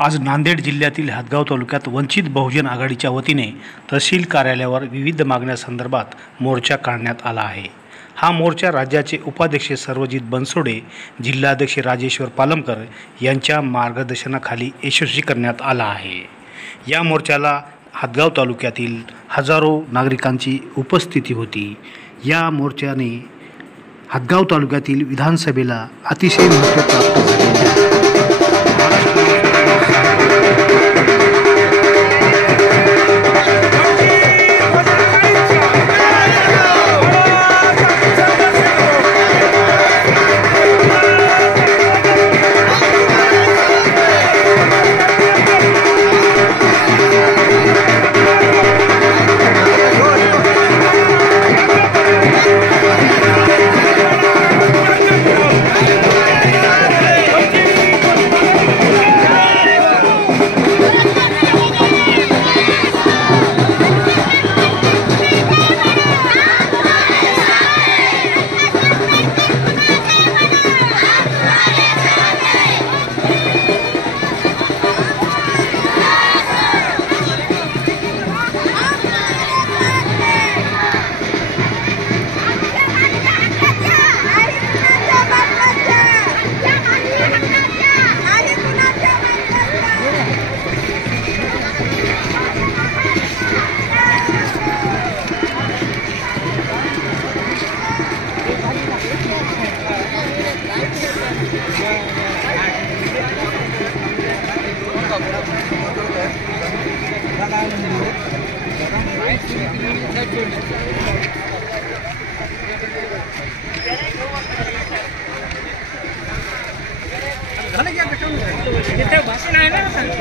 आज नांदेड जिल्ह्यातील हदगाव तालुक्यात वंचित बहुजन आघाडीच्या वतीने तहसील कार्यालयावर विविध मागण्यासंदर्भात मोर्चा काढण्यात आला आहे। हा मोर्चा राज्याचे उपाध्यक्ष सर्वजित बनसोडे, जिल्हाध्यक्ष राजेश्वर पालमकर यांच्या मार्गदर्शनाखाली यशस्वी करण्यात आला आहे। या मोर्चाला हदगाव तालुक्यातील हजारो नागरिकांची उपस्थिती होती। या मोर्चाने हदगाव तालुक्यातील विधानसभेला अतिशय महत्त्व प्राप्त झाले आहे। भाषण आहे ना।